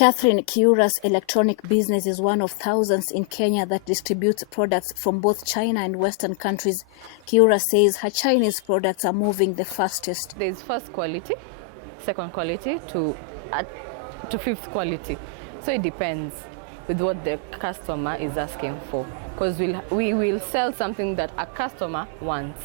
Catherine Kiura's electronic business is one of thousands in Kenya that distributes products from both China and Western countries. Kiura says her Chinese products are moving the fastest. There's first quality, second quality to fifth quality. So it depends with what the customer is asking for. Because we will sell something that a customer wants.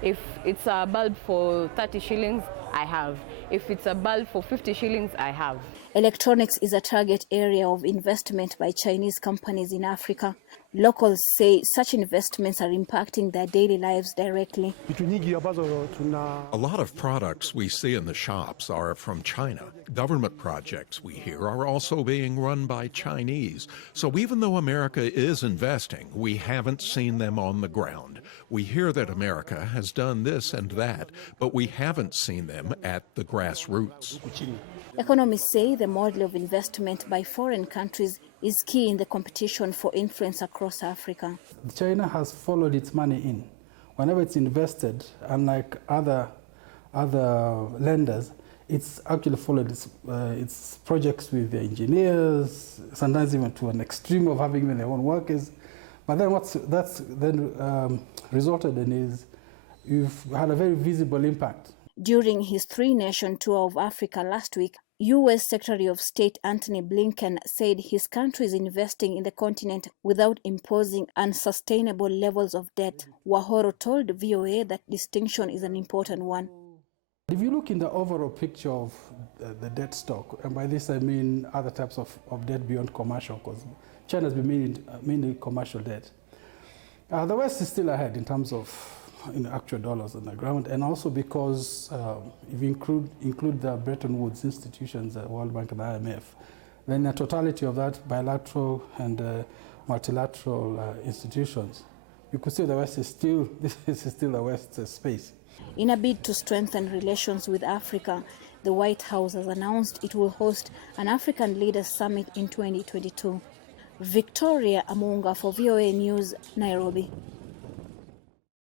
If it's a bulb for 30 shillings, I have. If it's a bulb for 50 shillings, I have. Electronics is a target area of investment by Chinese companies in Africa. Locals say such investments are impacting their daily lives directly. A lot of products we see in the shops are from China. Government projects we hear are also being run by Chinese. So even though America is investing, we haven't seen them on the ground. We hear that America has done this and that, but we haven't seen them at the grassroots. Economists say the model of investment by foreign countries is key in the competition for influence across Africa. China has followed its money in. Whenever it's invested, unlike other lenders, it's actually followed its projects with the engineers, sometimes even to an extreme of having even their own workers. But then that's resulted in is you've had a very visible impact. During his three-nation tour of Africa last week, U.S. Secretary of State Antony Blinken said his country is investing in the continent without imposing unsustainable levels of debt. Wahoro told VOA that distinction is an important one. If you look in the overall picture of the debt stock, and by this I mean other types of debt beyond commercial, because China has been mainly commercial debt, the West is still ahead in terms of actual dollars on the ground, and also because if you include the Bretton Woods institutions, the World Bank and the IMF, then the totality of that bilateral and multilateral institutions, you could say the West is still, this is still the West's space. In a bid to strengthen relations with Africa, the White House has announced it will host an African Leaders Summit in 2022. Victoria Amunga for VOA News, Nairobi.